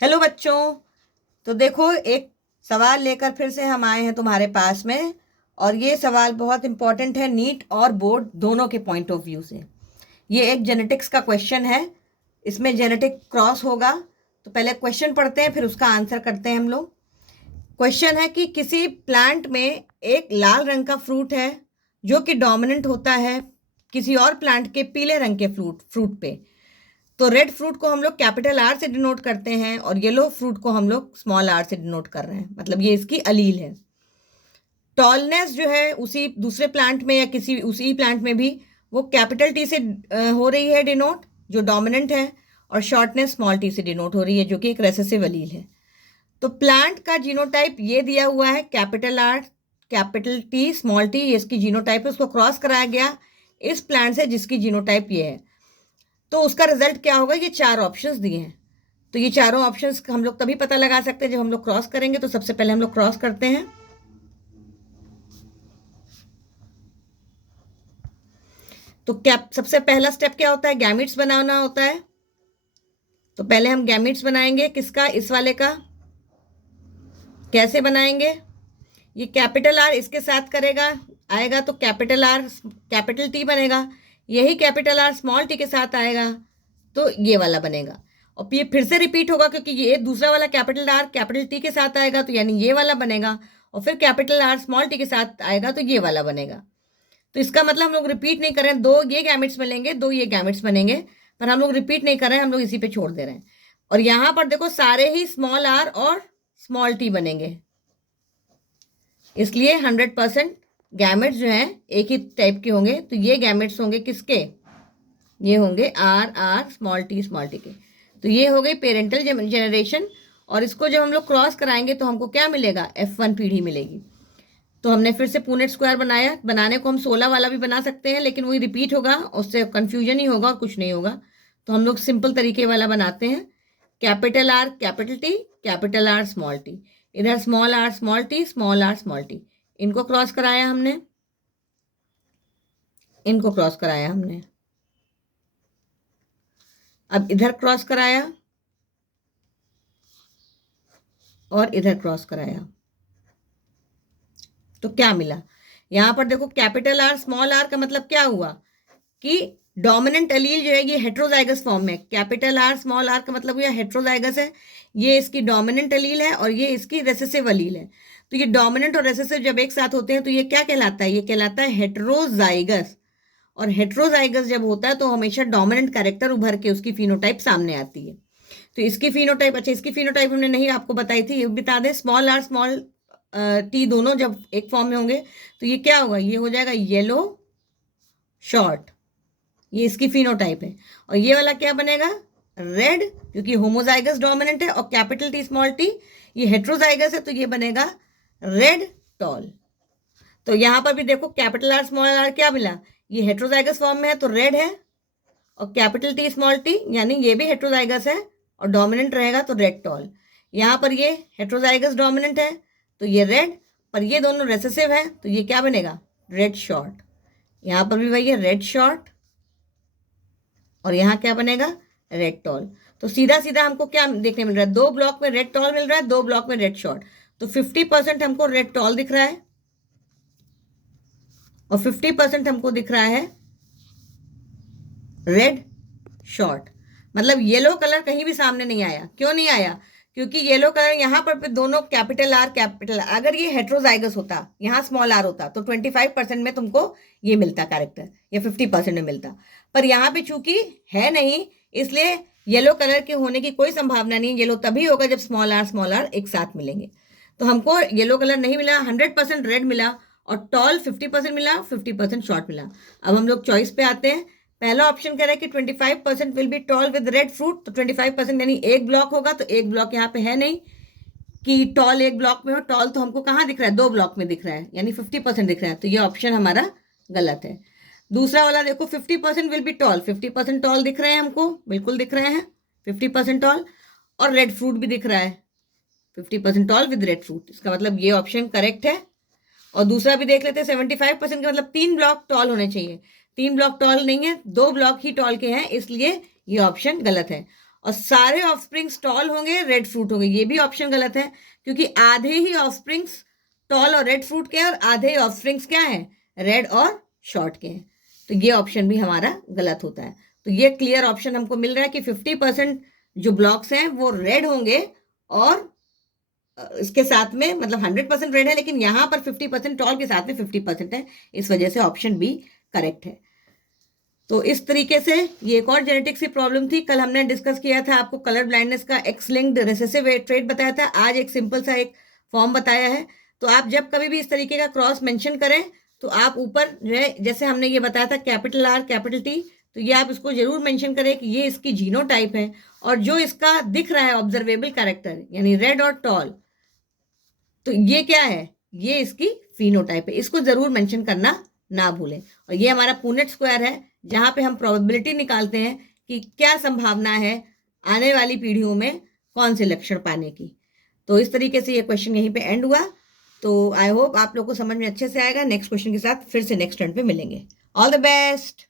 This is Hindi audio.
हेलो बच्चों। तो देखो, एक सवाल लेकर फिर से हम आए हैं तुम्हारे पास में। और ये सवाल बहुत इंपॉर्टेंट है, नीट और बोर्ड दोनों के पॉइंट ऑफ व्यू से। ये एक जेनेटिक्स का क्वेश्चन है, इसमें जेनेटिक क्रॉस होगा। तो पहले क्वेश्चन पढ़ते हैं, फिर उसका आंसर करते हैं हम लोग। क्वेश्चन है कि किसी प्लांट में एक लाल रंग का फ्रूट है जो कि डोमिनेंट होता है किसी और प्लांट के पीले रंग के फ्रूट पे। तो रेड फ्रूट को हम लोग कैपिटल आर से डिनोट करते हैं और येलो फ्रूट को हम लोग स्मॉल आर से डिनोट कर रहे हैं, मतलब ये इसकी अलील है। टॉलनेस जो है उसी दूसरे प्लांट में या किसी उसी प्लांट में भी वो कैपिटल टी से हो रही है डिनोट, जो डोमिनेंट है। और शॉर्टनेस स्मॉल टी से डिनोट हो रही है, जो कि एक रेसेसिव अलील है। तो प्लांट का जीनोटाइप ये दिया हुआ है, capital R capital T small T, ये इसकी जीनोटाइप है। उसको क्रॉस कराया गया इस प्लांट से जिसकी जीनोटाइप ये है। तो उसका रिजल्ट क्या होगा? ये चार ऑप्शंस दिए हैं। तो ये चारों ऑप्शंस हम लोग तभी पता लगा सकते हैं जब हम लोग क्रॉस करेंगे। तो सबसे पहले हम लोग क्रॉस करते हैं। तो क्या सबसे पहला स्टेप क्या होता है? गैमीट्स बनाना होता है। तो पहले हम गैमीट्स बनाएंगे। किसका? इस वाले का। कैसे बनाएंगे? ये कैपिटल आर इसके साथ करेगा आएगा तो कैपिटल आर कैपिटल टी बनेगा। यही कैपिटल आर स्मॉल टी के साथ आएगा तो ये वाला बनेगा। और ये फिर से रिपीट होगा क्योंकि ये दूसरा वाला कैपिटल आर कैपिटल टी के साथ आएगा तो यानी ये वाला बनेगा। और फिर कैपिटल आर स्मॉल टी के साथ आएगा तो ये वाला बनेगा। तो इसका मतलब हम लोग रिपीट नहीं कर रहे हैं। दो ये गैमेट्स मिलेंगे, दो ये गैमेट्स बनेंगे, पर हम लोग रिपीट नहीं कर रहे हैं, हम लोग इसी पे छोड़ दे रहे हैं। और यहां पर देखो सारे ही स्मॉल आर और स्मॉल टी बनेंगे, इसलिए 100% गैमेट्स जो हैं एक ही टाइप के होंगे। तो ये गैमेट्स होंगे किसके? ये होंगे आर आर स्मॉल टी के। तो ये हो गई पेरेंटल जनरेशन। और इसको जब हम लोग क्रॉस कराएंगे तो हमको क्या मिलेगा? F1 पीढ़ी मिलेगी। तो हमने फिर से पुनेट स्क्वायर बनाया। बनाने को हम 16 वाला भी बना सकते हैं, लेकिन वही रिपीट होगा, उससे कंफ्यूजन ही होगा और कुछ नहीं होगा। तो हम लोग सिंपल तरीके वाला बनाते हैं। Capital R capital T, capital R small T, इधर small R small T, small R small T. इनको क्रॉस कराया हमने, इनको क्रॉस कराया हमने। अब इधर क्रॉस कराया और इधर क्रॉस कराया तो क्या मिला? यहां पर देखो कैपिटल आर स्मॉल आर का मतलब क्या हुआ कि डोमिनेंट अलील जो है ये हेट्रोजाइगस फॉर्म में। कैपिटल आर स्मॉल आर का मतलब ये हेट्रोजाइगस है, ये इसकी डोमिनेंट अलील है और ये इसकी रेसेसिव अलील है। तो ये डोमिनेंट और रेसेसिव जब एक साथ होते हैं तो ये क्या कहलाता है? ये कहलाता है हेट्रोजाइगस। और हेट्रोजाइगस जब होता है तो हमेशा डोमिनेंट कैरेक्टर उभर के उसकी फिनोटाइप सामने आती है। तो इसकी फिनोटाइप, अच्छा इसकी फिनोटाइप हमने नहीं आपको बताई थी, ये बता दें। स्मॉल आर स्मॉल टी दोनों जब एक फॉर्म में होंगे तो ये क्या होगा? ये हो जाएगा येलो शॉर्ट, ये इसकी फिनोटाइप है। और ये वाला क्या बनेगा? रेड, क्योंकि होमोजाइगस डोमिनेंट है। और कैपिटल टी स्मॉल टी ये हेट्रोजाइगस है तो ये बनेगा रेड टॉल। तो यहां पर भी देखो कैपिटल आर स्मॉल आर क्या मिला? ये हेट्रोजाइगस फॉर्म में है तो रेड है। और कैपिटल टी स्मॉल टी यानी ये भी हेट्रोजाइगस है और डोमिनेंट रहेगा तो रेड टॉल। यहाँ पर ये हेट्रोजाइगस डोमिनेंट है तो ये रेड, पर ये दोनों रेसेसिव है तो ये क्या बनेगा? Red short. यहाँ पर भी वही है, रेड शॉर्ट। और यहाँ क्या बनेगा? Red tall. तो सीधा सीधा हमको क्या देखने मिल रहा है? 2 ब्लॉक में रेड टॉल मिल रहा है, 2 ब्लॉक में रेड शॉर्ट। तो 50% हमको रेड टॉल दिख रहा है और 50% हमको दिख रहा है रेड शॉर्ट। मतलब येलो कलर कहीं भी सामने नहीं आया। क्यों नहीं आया? क्योंकि येलो कलर यहाँ पर दोनों कैपिटल आर कैपिटल, अगर ये हेट्रोजाइगस होता, यहाँ स्मॉल आर होता तो 25% में तुमको ये मिलता कैरेक्टर, या 50% में मिलता। पर यहाँ पे चूंकि है नहीं, इसलिए येलो कलर के होने की कोई संभावना नहीं। येलो तभी होगा जब स्मॉल आर एक साथ मिलेंगे। तो हमको येलो कलर नहीं मिला, 100% रेड मिला। और टॉल 50% मिला, 50% शॉर्ट मिला। अब हम लोग चॉइस पे आते हैं। पहला ऑप्शन कह रहा है कि 25% will be toll with red fruit. तो 25% यानी एक ब्लॉक होगा, तो एक ब्लॉक यहाँ पे है नहीं कि टॉल एक ब्लॉक में हो। टॉल तो हमको कहाँ दिख रहा है? 2 ब्लॉक में दिख रहा है, यानी 50% दिख रहा है। तो ये ऑप्शन हमारा गलत है। दूसरा वाला देखो, 50% विल बी टॉल, 50% टॉल दिख रहे हैं हमको, बिल्कुल दिख रहे हैं 50% टॉल। और रेड फ्रूट भी दिख रहा है, 50% टॉल विद रेड फ्रूट। इसका मतलब ये ऑप्शन करेक्ट है। और दूसरा भी देख लेते हैं, 75% का मतलब 3 ब्लॉक टॉल होने चाहिए। 3 ब्लॉक टॉल नहीं है, 2 ब्लॉक ही टॉल के हैं, इसलिए ये ऑप्शन गलत है। और सारे ऑफस्प्रिंग्स टॉल होंगे, रेड फ्रूट होंगे। ये भी ऑप्शन गलत है, क्योंकि आधे ही ऑफस्प्रिंग्स टॉल और रेड फ्रूट के हैं और आधे ऑफस्प्रिंग्स क्या हैं, रेड और शॉर्ट के हैं। तो ये ऑप्शन भी हमारा गलत होता है। तो ये क्लियर ऑप्शन हमको मिल रहा है कि 50% जो ब्लॉक्स हैं वो रेड होंगे, और इसके साथ में मतलब 100% रेड है, लेकिन यहाँ पर 50% टॉल के साथ में 50% है, इस वजह से ऑप्शन बी करेक्ट है। तो इस तरीके से ये एक और जेनेटिक्स की प्रॉब्लम थी। कल हमने डिस्कस किया था, आपको कलर ब्लाइंडनेस का एक्स लिंक्ड रिसेसिव ट्रेट बताया था, आज एक सिंपल सा एक फॉर्म बताया है। तो आप जब कभी भी इस तरीके का क्रॉस मेंशन करें तो आप ऊपर जो है, जैसे हमने ये बताया था कैपिटल आर कैपिटल टी, तो ये आप इसको जरूर मेंशन करें कि ये इसकी जीनोटाइप है, और जो इसका दिख रहा है ऑब्जर्वेबल कैरेक्टर यानी रेड और टॉल, तो ये क्या है, ये इसकी फिनोटाइप है। इसको जरूर मेंशन करना ना भूलें। और ये हमारा पुनेट स्क्वायर है, जहां पे हम प्रोबेबिलिटी निकालते हैं कि क्या संभावना है आने वाली पीढ़ियों में कौन से लक्षण पाने की। तो इस तरीके से ये क्वेश्चन यहीं पे एंड हुआ। तो आई होप आप लोग को समझ में अच्छे से आएगा। नेक्स्ट क्वेश्चन के साथ फिर से नेक्स्ट टर्न पे मिलेंगे। All the best.